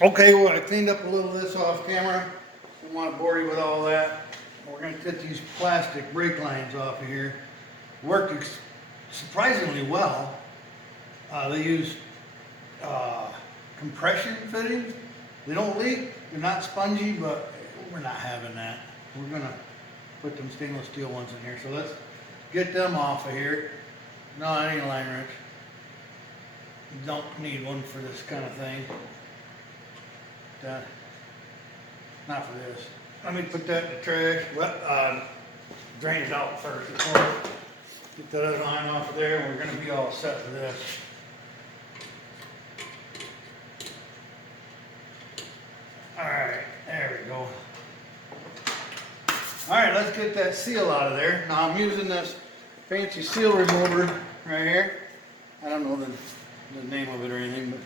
Okay, well, I cleaned up a little of this off camera. Don't want to bore you with all that. We're going to get these plastic brake lines off of here. Worked surprisingly well. They use compression fittings. They don't leak. They're not spongy, but we're not having that. We're going to put them stainless steel ones in here. So let's get them off of here. No, it ain't a line wrench. You don't need one for this kind of thing. Not for this. Let me put that in the trash. Well, drain it out first, of course. Get that other line off of there, and we're going to be all set for this. Alright, there we go. Alright, let's get that seal out of there. Now I'm using this fancy seal remover right here. I don't know the name of it or anything, but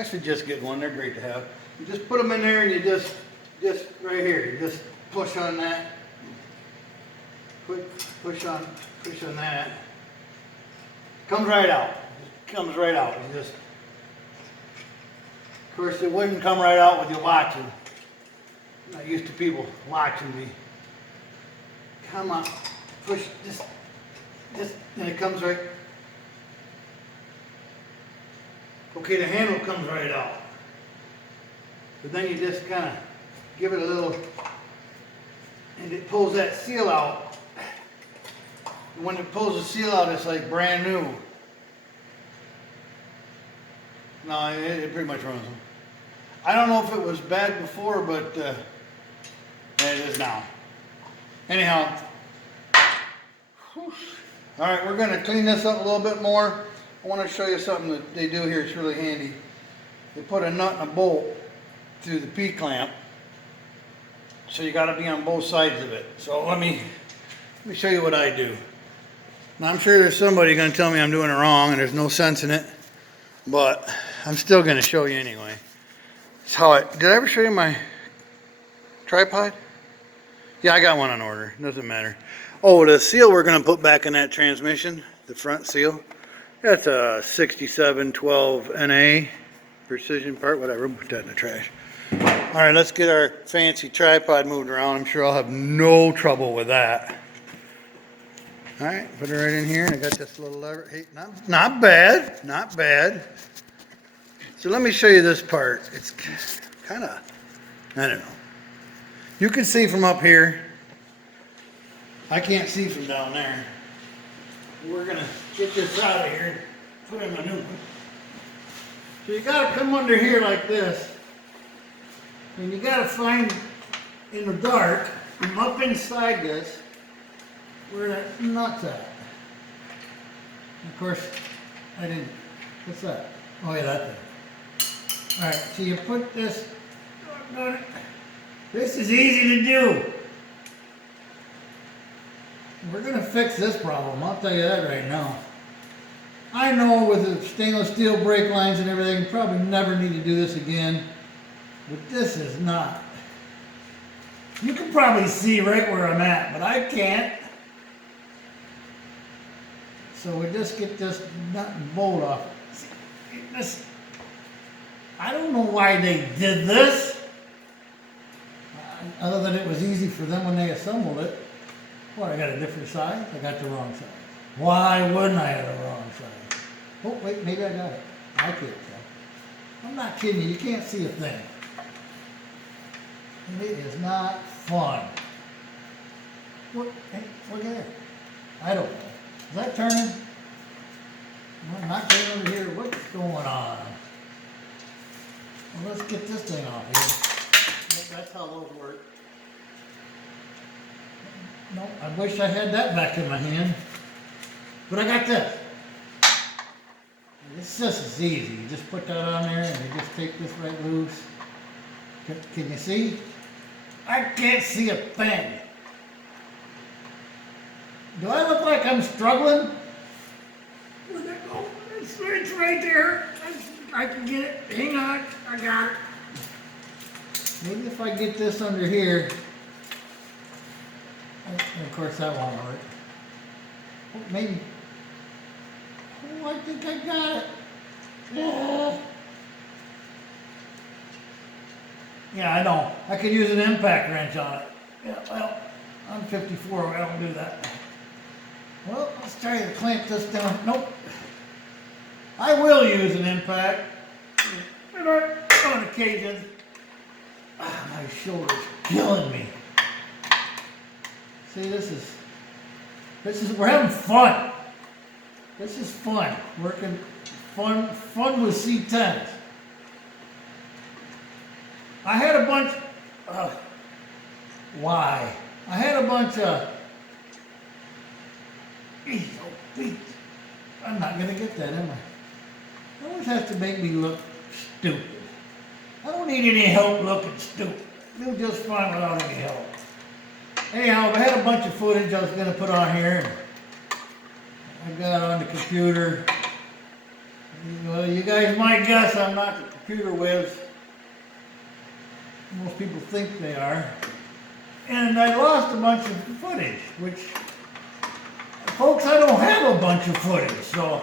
I should just get one. They're great to have. You just put them in there and you just right here, you just push on that. Push on that. Comes right out. Comes right out. You just, of course, it wouldn't come right out with you watching. I'm not used to people watching me. Come on, push, just, and it comes right. Okay, the handle comes right out. But then you just kind of give it a little, and it pulls that seal out. And when it pulls the seal out, it's like brand new. No, it pretty much runs them. I don't know if it was bad before, but it is now. Anyhow, whew. All right, we're going to clean this up a little bit more. I want to show you something that they do here. It's really handy. They put a nut and a bolt through the P-clamp, so you got to be on both sides of it. So let me show you what I do. Now I'm sure there's somebody going to tell me I'm doing it wrong and there's no sense in it, but I'm still going to show you anyway. It's how did I ever show you my tripod? Yeah, I got one on order. Doesn't matter. Oh, the seal we're going to put back in that transmission, the front seal. That's a 6712 NA precision part, whatever. Put that in the trash. All right, let's get our fancy tripod moved around. I'm sure I'll have no trouble with that. All right, put it right in here. I got this little lever. Hey, not bad, not bad. So let me show you this part. It's kind of, I don't know. You can see from up here. I can't see from down there. We're gonna get this out of here and put in a new one. So you gotta come under here like this. And you gotta find in the dark, and up inside this, where that nut's at. Of course, I didn't, what's that? Oh yeah, that thing. Alright, so you put this, this is easy to do. We're gonna fix this problem, I'll tell you that right now. I know with the stainless steel brake lines and everything, probably never need to do this again. But this is not. You can probably see right where I'm at, but I can't. So we just get this nut and bolt off. See, this, I don't know why they did this, other than it was easy for them when they assembled it. What, I got a different size? I got the wrong size. Why wouldn't I have the wrong size? Oh, wait, maybe I got it. I can't tell. I'm not kidding you, you can't see a thing. And it is not fun. What, hey, look at it. I don't know. Is that turning? I'm not getting over here. What's going on? Well, let's get this thing off here. That's how those work. No, I wish I had that back in my hand. But I got this. This is easy. You just put that on there and you just take this right loose. Can you see? I can't see a thing. Do I look like I'm struggling? Where'd that go? It's right there. I can get it. Hang on. I got it. Maybe if I get this under here. And of course that won't work. Oh, maybe. Oh, I think I got it. Oh. Yeah, I know. I could use an impact wrench on it. Yeah, well, I'm 54, I don't do that. Well, let's try to clamp this down. Nope. I will use an impact on occasion. My shoulder's killing me. See, we're having fun. This is fun. Working fun with C-10s. I had a bunch, why? I had a bunch of, I'm not gonna get that, am I? It always has to make me look stupid. I don't need any help looking stupid. I do just fine without any help. Anyhow, I had a bunch of footage I was gonna put on here. And I got on the computer. Well, you guys might guess I'm not the computer whiz. Most people think they are. And I lost a bunch of footage, which, folks, I don't have a bunch of footage, so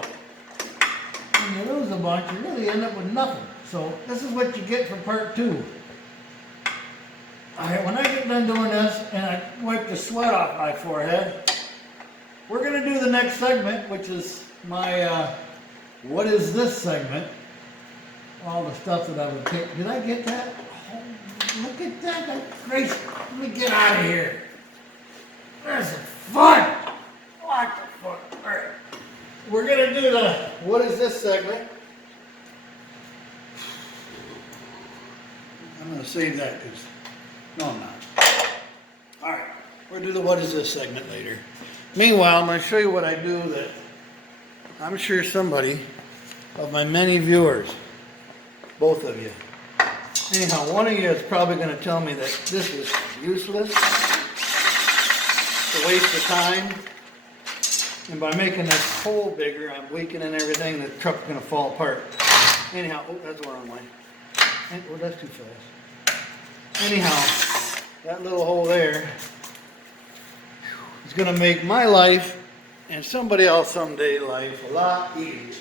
when you lose a bunch, you really end up with nothing. So this is what you get for part 2. When I get done doing this and I wipe the sweat off my forehead, we're going to do the next segment, which is my what is this segment? All the stuff that I would pick. Did I get that? Oh, look at that. That's great. Let me get out of here. There's some fun. Lots of fun. All right. We're going to do the what is this segment. I'm going to save that because, no, I'm not. All right. We'll do the what is this segment later. Meanwhile, I'm going to show you what I do that I'm sure somebody of my many viewers, both of you. Anyhow, one of you is probably going to tell me that this is useless, it's a waste of time, and by making this hole bigger, I'm weakening everything and the truck's going to fall apart. Anyhow, oh, that's the wrong way. Oh, that's too fast. Anyhow, that little hole there is going to make my life and somebody else someday life a lot easier.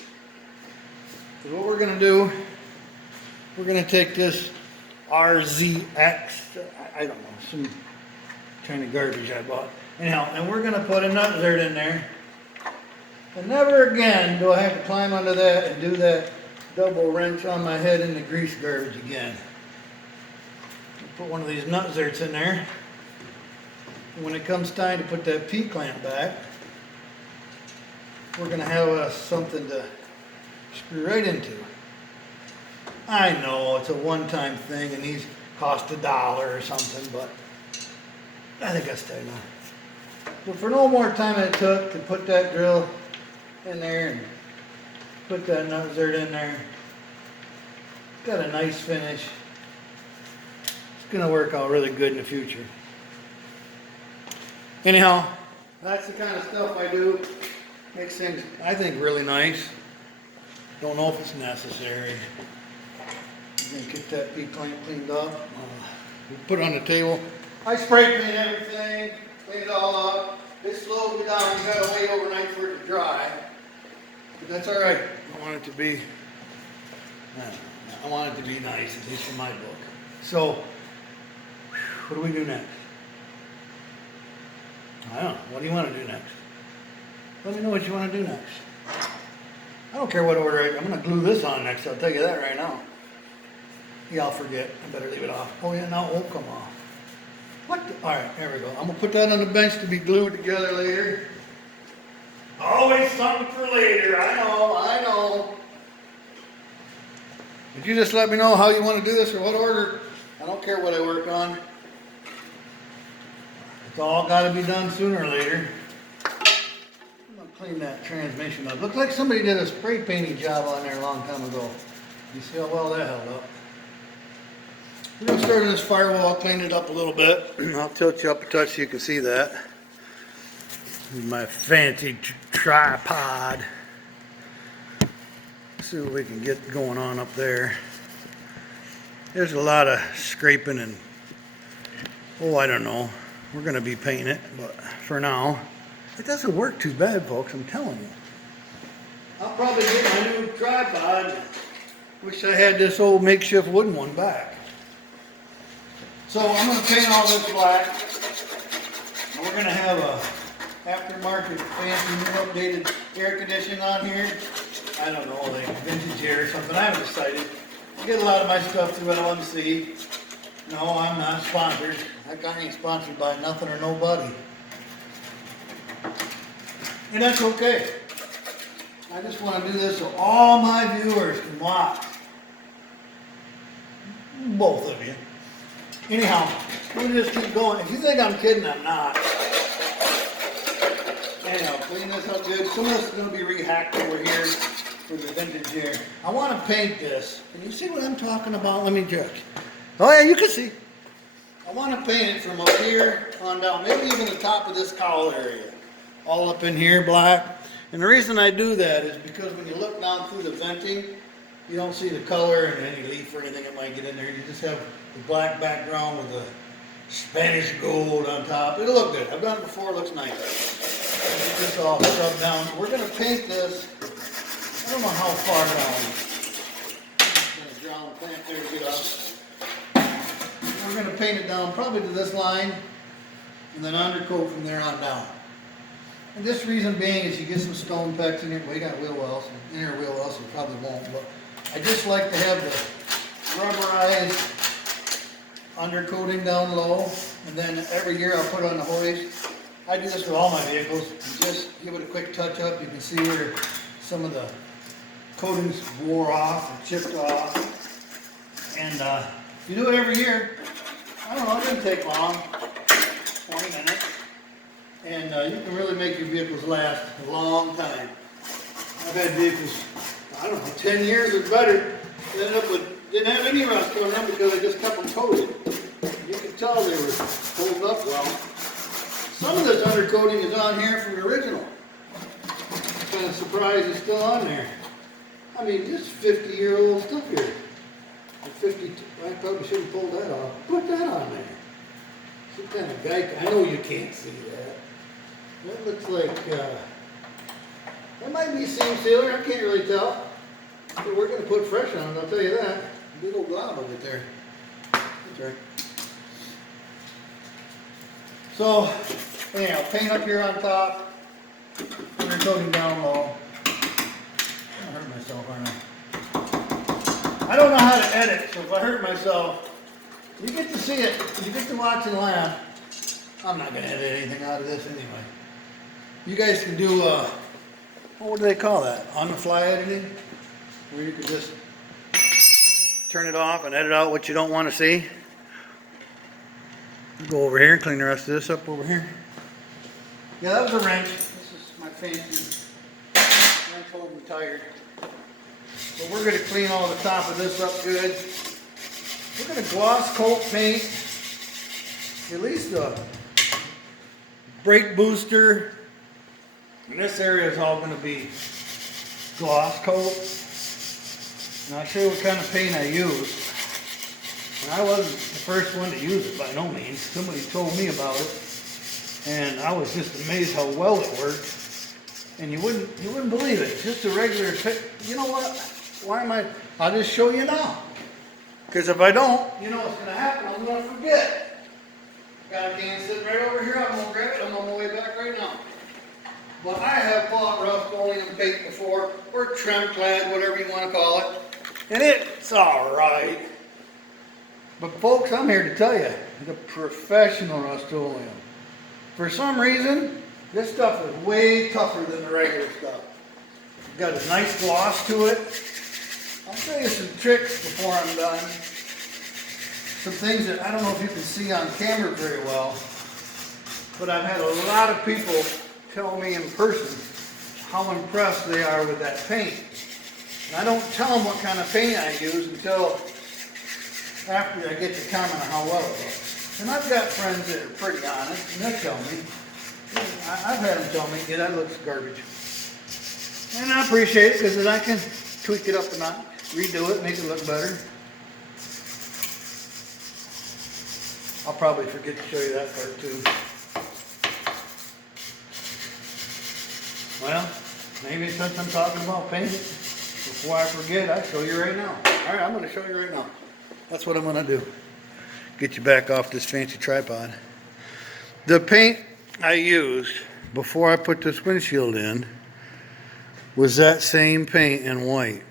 So what we're going to do, we're going to take this RZX, I don't know, some kind of garbage I bought. Anyhow, and we're going to put a nut zert in there. And never again do I have to climb under that and do that double wrench on my head in the grease garbage again. Put one of these nut zerts in there. And when it comes time to put that P-clamp back, we're going to have something to screw right into. I know it's a one-time thing and these cost $1 or something, but I think that's tight enough. But for no more time than it took to put that drill in there and put that nut zert in there, it's got a nice finish. It's going to work out really good in the future. Anyhow, that's the kind of stuff I do. Makes things, I think, really nice. Don't know if it's necessary. I'm going to get that P-clamp cleaned up. We'll put it on the table. I spray paint everything, clean it all up. It slows me down. You got to wait overnight for it to dry. But that's all right. I want it to be, I want it to be nice, at least in my book. So, what do we do next? I don't know. What do you want to do next? Let me know what you want to do next. I don't care what order. I'm going to glue this on next. I'll tell you that right now. Yeah, I'll forget. I better leave it off. Oh yeah, now it won't come off. What? All right, there we go. I'm going to put that on the bench to be glued together later. Always something for later. I know. But you just let me know how you want to do this or what order. I don't care what I work on. It's all got to be done sooner or later. I'm going to clean that transmission up. Looks like somebody did a spray painting job on there a long time ago. You see how well that held up. We're going to start on this firewall, clean it up a little bit. I'll tilt you up a touch so you can see that. This is my fancy tripod. Let's see what we can get going on up there. There's a lot of scraping and, oh, I don't know. We're going to be painting it, but for now, it doesn't work too bad, folks, I'm telling you. I'll probably get my new tripod. Wish I had this old makeshift wooden one back. So I'm going to paint all this black. And we're going to have a aftermarket fancy new updated air conditioning on here. I don't know, like vintage air or something. I haven't decided. I get a lot of my stuff through LMC. No, I'm not sponsored. That guy ain't sponsored by nothing or nobody. And that's okay. I just want to do this so all my viewers can watch. Both of you. Anyhow, we'll just keep going. If you think I'm kidding, I'm not. Anyhow, clean this up good. Some of this is going to be rehacked over here for the vintage air. I want to paint this. Can you see what I'm talking about? Let me check. Oh yeah, you can see. I want to paint it from up here on down. Maybe even the top of this cowl area. All up in here, black. And the reason I do that is because when you look down through the venting, you don't see the color and any leaf or anything that might get in there. You just have the black background with the Spanish gold on top. It'll look good. I've done it before. It looks nice. Get this all scrubbed down. We're going to paint this. I don't know how far down. I'm going to drown the plant there to get up. We're going to paint it down probably to this line and then undercoat from there on down. And this reason being is you get some stone pecks in here. Well, you got wheel wells, inner wheel wells, so you probably won't. But I just like to have the rubberized undercoating down low. And then every year I'll put on the hoist. I do this with all my vehicles. And just give it a quick touch up. You can see where some of the coatings wore off or chipped off. And if you do it every year, I don't know, it doesn't take long, 20 minutes. And you can really make your vehicles last a long time. I've had vehicles, I don't know, 10 years or better. Ended up with, didn't have any rust on them because I just kept them coated. You could tell they were holding up well. Some of this undercoating is on here from the original. I'm kind of surprised it's still on there. I mean, this 50-year-old stuff here. 52, I probably should have pulled that off. Put that on there. Some kind of guy, I know you can't see that. That looks like, that might be seam sealer, I can't really tell. But we're going to put fresh on it, I'll tell you that. Big old glob of it there. That's right. So, anyhow, paint up here on top. Undercoating down low. I hurt myself, aren't I? I don't know how to edit, so if I hurt myself, you get to see it, you get to watch and laugh. I'm not going to edit anything out of this anyway. You guys can do, what do they call that? On-the-fly editing? Where you can just turn it off and edit out what you don't want to see. Go over here and clean the rest of this up over here. Yeah, that was a wrench. This is my fancy wrench holding tired. So we're going to clean all the top of this up good. We're going to gloss coat paint at least the brake booster. And this area is all going to be gloss coat. And I'll show you what kind of paint I use. And I wasn't the first one to use it by no means. Somebody told me about it. And I was just amazed how well it worked. And you wouldn't believe it. Just a regular, you know what? Why am I? I'll just show you now. Because if I don't, you know what's going to happen. I'm going to forget. Got a can sitting right over here. I'm going to grab it. I'm on my way back right now. But I have bought Rust-Oleum paint before, or trim clad, whatever you want to call it. And it's all right. But folks, I'm here to tell you, the professional Rust-Oleum. For some reason, this stuff is way tougher than the regular stuff. It's got a nice gloss to it. I'll show you some tricks before I'm done. Some things that I don't know if you can see on camera very well, but I've had a lot of people tell me in person how impressed they are with that paint. And I don't tell them what kind of paint I use until after I get the comment on how well it looks. And I've got friends that are pretty honest, and they'll tell me. I've had them tell me, yeah, that looks garbage. And I appreciate it because then I can tweak it up a notch, redo it, make it look better. I'll probably forget to show you that part too. Well, maybe since I'm talking about paint, before I forget, I'll show you right now. All right, I'm going to show you right now. That's what I'm going to do. get you back off this fancy tripod. The paint I used before I put this windshield in was that same paint in white.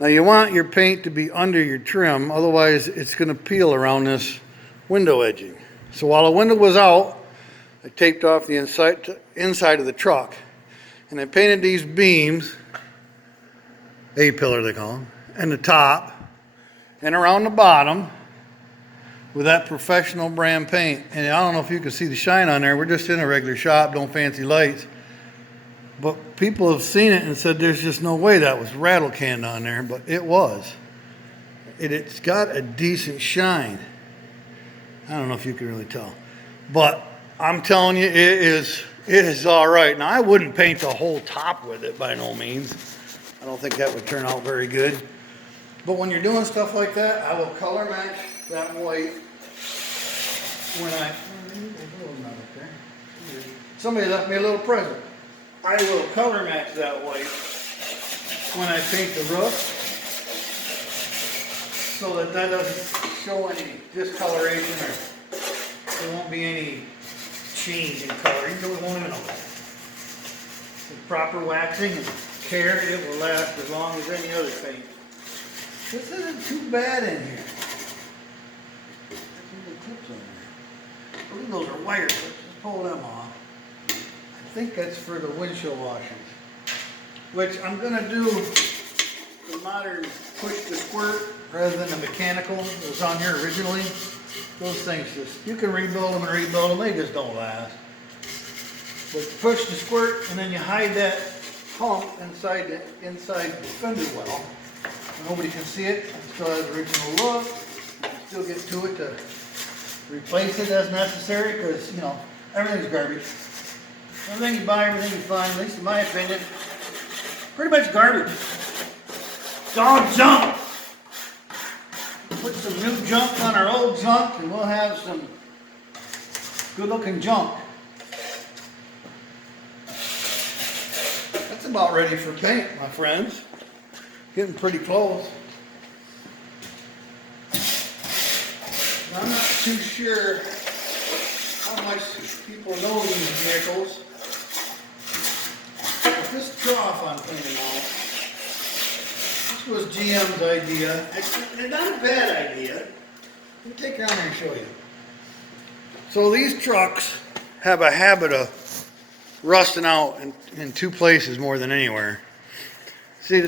Now you want your paint to be under your trim, otherwise it's going to peel around this window edging. So while the window was out, I taped off the inside of the truck, and I painted these beams, A-pillar they call them, and the top, and around the bottom with that professional brand paint. And I don't know if you can see the shine on there. We're just in a regular shop, don't fancy lights. But people have seen it and said there's just no way that was rattle canned on there, but it was. It's got a decent shine. I don't know if you can really tell, but I'm telling you, it is all right. Now I wouldn't paint the whole top with it by no means. I don't think that would turn out very good. But when you're doing stuff like that, I will color match that white when somebody left me a little present. I will color match that white when I paint the roof so that doesn't show any discoloration or there won't be any change in color. You won't even know that. With proper waxing and care, it will last as long as any other paint. This isn't too bad in here. There's little clips on there. I believe those are wire clips. Let's pull them off. I think that's for the windshield washers, which I'm going to do the modern push to squirt rather than the mechanical that was on here originally. Those things just, you can rebuild them and rebuild them, they just don't last. But push to squirt, and then you hide that pump inside the fender well. Nobody can see it. It still has the original look. You can still get to it to replace it as necessary because, you know, everything's garbage. Everything you buy, everything you find, at least in my opinion, pretty much garbage. It's all junk. Put some new junk on our old junk and we'll have some good looking junk. That's about ready for paint, my friends. Getting pretty close. Now, I'm not too sure how much people know these vehicles. But this trough I'm cleaning out, this was GM's idea. It's not a bad idea. Let me take you down there and show you. So these trucks have a habit of rusting out in two places more than anywhere. See,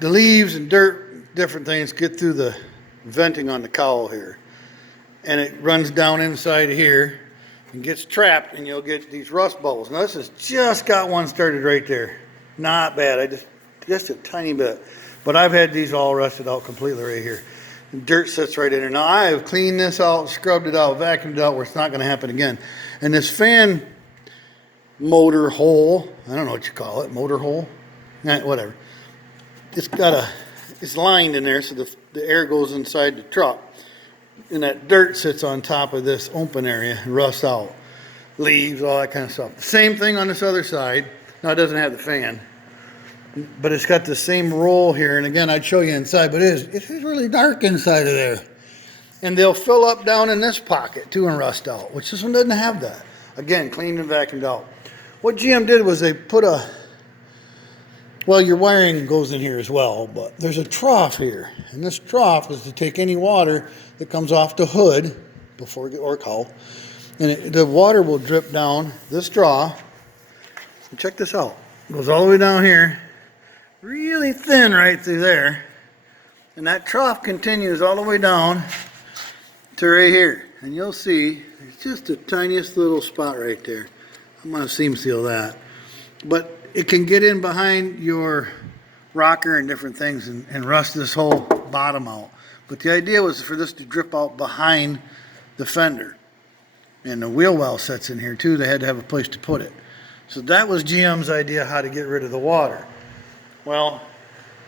the leaves and dirt, different things get through the venting on the cowl here. And it runs down inside of here and gets trapped and you'll get these rust bubbles. Now this has just got one started right there. Not bad, just a tiny bit. But I've had these all rusted out completely right here. And dirt sits right in there. Now I have cleaned this out, scrubbed it out, vacuumed it out where it's not gonna happen again. And this fan motor hole, I don't know what you call it, motor hole? Whatever. It's lined in there so the air goes inside the truck. And that dirt sits on top of this open area and rusts out. Leaves, all that kind of stuff. Same thing on this other side. Now it doesn't have the fan. But it's got the same roll here. And again, I'd show you inside, but it's really dark inside of there. And they'll fill up down in this pocket too and rust out, which this one doesn't have that. Again, cleaned and vacuumed out. What GM did was they put well, your wiring goes in here as well, but there's a trough here. And this trough is to take any water that comes off the hood or cowl. And the water will drip down this trough. And check this out. It goes all the way down here. Really thin right through there. And that trough continues all the way down to right here. And you'll see, there's just the tiniest little spot right there. I'm going to seam seal that. But it can get in behind your rocker and different things and rust this whole bottom out. But the idea was for this to drip out behind the fender. And the wheel well sets in here too. They had to have a place to put it. So that was GM's idea how to get rid of the water. Well,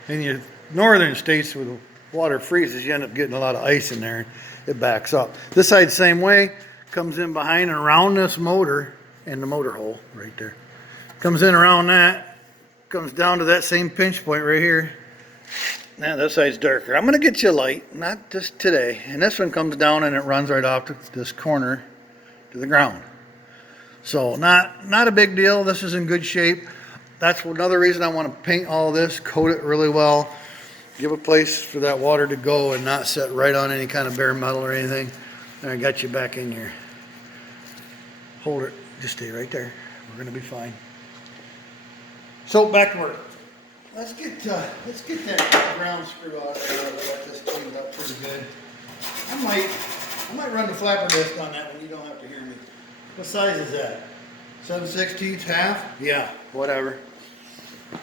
in your northern states where the water freezes, you end up getting a lot of ice in there. It backs up. This side, same way, comes in behind and around this motor and the motor hole right there. Comes in around that, comes down to that same pinch point right here, Now this side's darker. I'm gonna get you a light, not just today. And this one comes down and it runs right off to this corner to the ground. So not a big deal. This is in good shape. That's another reason I want to paint all this, coat it really well, give a place for that water to go and not set right on any kind of bare metal or anything. And I got you back in here. Hold it, just stay right there. We're gonna be fine. So back to work. Let's get that ground screw out of there. I'll let this cleaned up pretty good. I might run the flapper disc on that one. You don't have to hear me. What size is that? 7/16, half? Yeah, whatever.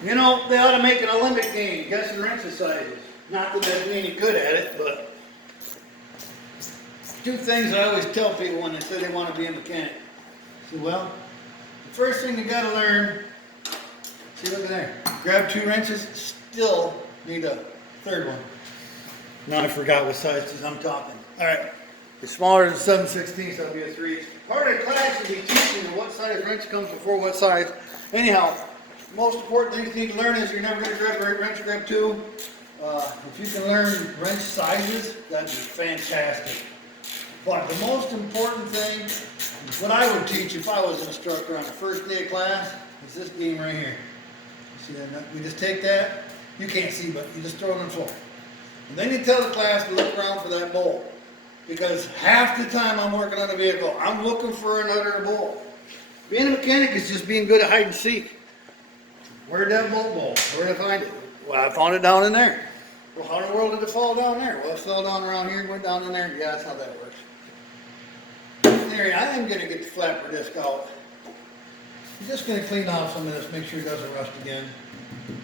You know, they ought to make an Olympic game, guess and wrench sizes. Not that I'd be any good at it, but two things I always tell people when they say they want to be a mechanic. I say, well, the first thing you got to learn, see, look at there. Grab 2 wrenches, still need a third one. Now I forgot what sizes I'm talking. All right, the smaller than 7/16, that'll be a 3. Part of the class will be teaching you what size wrench comes before what size. Anyhow, the most important thing you need to learn is you're never going to grab a wrench, grab 2. If you can learn wrench sizes, that'd be fantastic. But the most important thing, what I would teach if I was an instructor on the first day of class, is this game right here. See that? We just take that, you can't see, but you just throw it on the floor. And then you tell the class to look around for that bolt. Because half the time I'm working on a vehicle, I'm looking for another bolt. Being a mechanic is just being good at hide and seek. Where'd that bolt go? Where did I find it? Well, I found it down in there. Well, how in the world did it fall down there? Well, it fell down around here and went down in there. Yeah, that's how that works. There, I am going to get the flapper disc out. I'm just going to clean off some of this, make sure it doesn't rust again.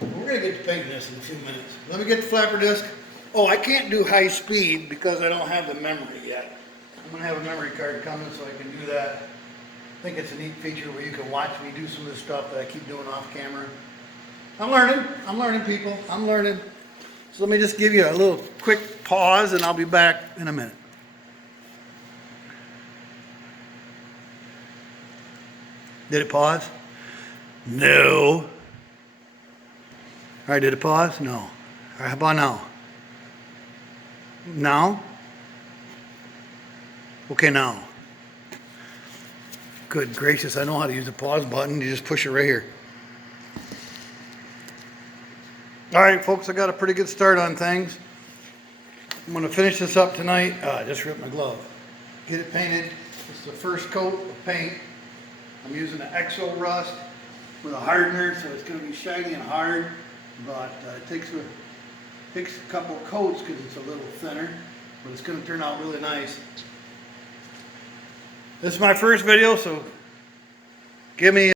We're going to get to painting this in a few minutes. Let me get the flapper disc. Oh, I can't do high speed because I don't have the memory yet. I'm going to have a memory card coming so I can do that. I think it's a neat feature where you can watch me do some of the stuff that I keep doing off camera. I'm learning people, I'm learning. So let me just give you a little quick pause and I'll be back in a minute. Did it pause? No. All right, did it pause? No. All right, how about now? Now? Okay, now. Good gracious, I know how to use the pause button. You just push it right here. All right, folks, I got a pretty good start on things. I'm going to finish this up tonight. I just ripped my glove. Get it painted. This is the first coat of paint. I'm using an Exo Rust with a hardener, so it's going to be shiny and hard, but it takes a couple coats because it's a little thinner, but it's going to turn out really nice. This is my first video, so give me